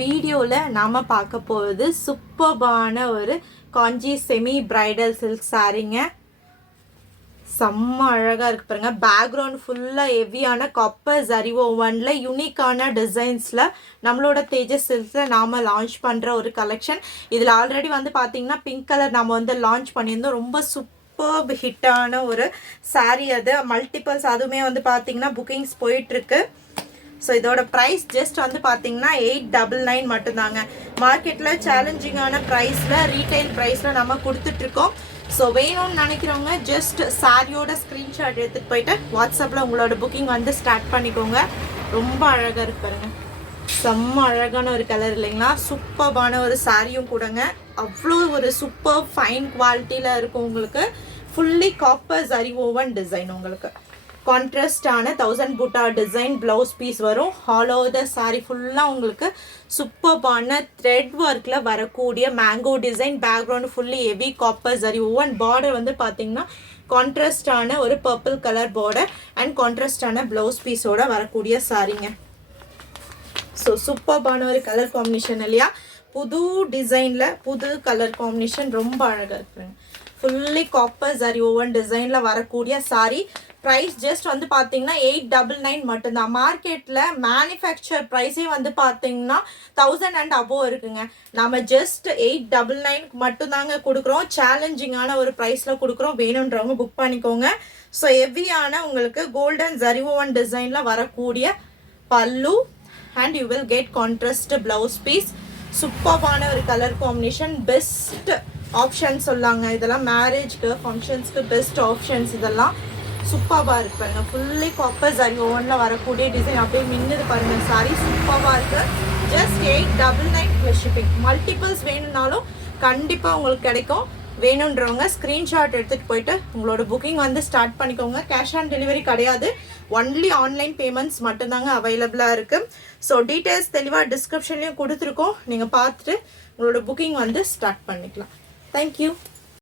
வீடியோவில் நாம் பார்க்க போகிறது சூப்பர்பான ஒரு காஞ்சி செமி பிரைடல் சில்க் சாரீங்க. செம்ம அழகாக இருக்குது பாருங்கள். பேக்ரவுண்ட் ஃபுல்லாக ஹெவியான காப்பர் ஜரி ஓவனில் யூனிக்கான டிசைன்ஸில் நம்மளோட தேஜஸ் சில்க்ஸில் நாம் லான்ச் பண்ணுற ஒரு கலெக்ஷன். இதில் ஆல்ரெடி வந்து பார்த்திங்கன்னா பிங்க் கலர் நம்ம வந்து லான்ச் பண்ணியிருந்தோம். ரொம்ப சூப்பர் ஹிட்டான ஒரு சாரீ. அது மல்டிபிள்ஸ் அதுவுமே வந்து பார்த்திங்கன்னா புக்கிங்ஸ் போயிட்டுருக்கு. ஸோ இதோட ப்ரைஸ் ஜஸ்ட் வந்து பார்த்தீங்கன்னா 899 மட்டும்தாங்க. மார்க்கெட்டில் சேலஞ்சிங்கான ப்ரைஸில் ரீட்டைல் ப்ரைஸில் நம்ம கொடுத்துட்ருக்கோம். ஸோ வேணும்னு நினைக்கிறவங்க ஜஸ்ட் சாரியோட ஸ்க்ரீன்ஷாட் எடுத்துகிட்டு போயிட்டு வாட்ஸ்அப்பில் உங்களோட புக்கிங் வந்து ஸ்டார்ட் பண்ணிக்கோங்க. ரொம்ப அழகாக இருக்கு பாருங்க. செம்ம அழகான ஒரு கலர் இல்லைங்களா? சூப்பர்பான ஒரு சாரியும் கூடங்க. அவ்வளோ ஒரு சூப்பர் ஃபைன் குவாலிட்டியில் இருக்கும். உங்களுக்கு fully copper zari woven design. உங்களுக்கு கான்ட்ராஸ்டான 1000 பூட்டா டிசைன் ப்ளவுஸ் பீஸ் வரும். ஆல் ஓவர் த சாரி ஃபுல்லாக உங்களுக்கு சூப்பர்பான த்ரெட் ஒர்க்கில் வரக்கூடிய mango design. Background fully heavy copper zari woven. Border வந்து பார்த்தீங்கன்னா கான்ட்ராஸ்டான ஒரு பர்பிள் கலர் பார்டர் அண்ட் கான்ட்ராஸ்டான ப்ளவுஸ் பீஸோட வரக்கூடிய சாரிங்க. ஸோ சூப்பர்பான ஒரு கலர் காம்பினேஷன் இல்லையா? புது டிசைனில் புது கலர் காம்பினேஷன் ரொம்ப அழகாக இருக்குங்க. ஃபுல்லி காப்பர் ஜரி ஓவன் டிசைனில் வரக்கூடிய சாரி. ப்ரைஸ் ஜஸ்ட் வந்து பார்த்தீங்கன்னா 899 மட்டும்தான். மார்க்கெட்டில் மேனுஃபேக்சர் ப்ரைஸே வந்து பார்த்தீங்கன்னா 1000 அண்ட் அபோவ் இருக்குங்க. நம்ம ஜஸ்ட் 899 மட்டும்தாங்க கொடுக்குறோம். சேலஞ்சிங்கான ஒரு ப்ரைஸில் கொடுக்குறோம். வேணுன்றவங்க புக் பண்ணிக்கோங்க. ஸோ ஹெவியான உங்களுக்கு கோல்டன் ஜரி ஓவன் டிசைனில் வரக்கூடிய pallu and you will get contrast blouse piece. சூப்பர்பான ஒரு கலர் காம்பினேஷன். பெஸ்ட் ஆப்ஷன் சொல்லாங்க. இதெல்லாம் மேரேஜ்க்கு ஃபங்க்ஷன்ஸ்க்கு பெஸ்ட் ஆப்ஷன்ஸ். இதெல்லாம் சூப்பராக இருக்கு பாருங்க. ஃபுல்லி காப்பர் ஜரி ஓவனில் வரக்கூடிய டிசைன் அப்படியே மின்னுது பாருங்க. சாரி சூப்பராக இருக்கு. Just 899 plus shipping. மல்டிபிள்ஸ் வேணும்னாலும் கண்டிப்பாக உங்களுக்கு கிடைக்கும். வேணுன்றவங்க ஸ்க்ரீன்ஷாட் எடுத்துகிட்டு போயிட்டு உங்களோட புக்கிங் வந்து ஸ்டார்ட் பண்ணிக்கோங்க. கேஷ் ஆன் டெலிவரி கிடையாது. ஒன்லி ஆன்லைன் பேமெண்ட்ஸ் மட்டும்தாங்க அவைலபிளாக இருக்குது. ஸோ டீட்டெயில்ஸ் தெளிவாக டிஸ்கிரிப்ஷன்லேயும் கொடுத்துருக்கோம். நீங்கள் பார்த்துட்டு உங்களோட புக்கிங் வந்து ஸ்டார்ட் பண்ணிக்கலாம். தேங்க்யூ.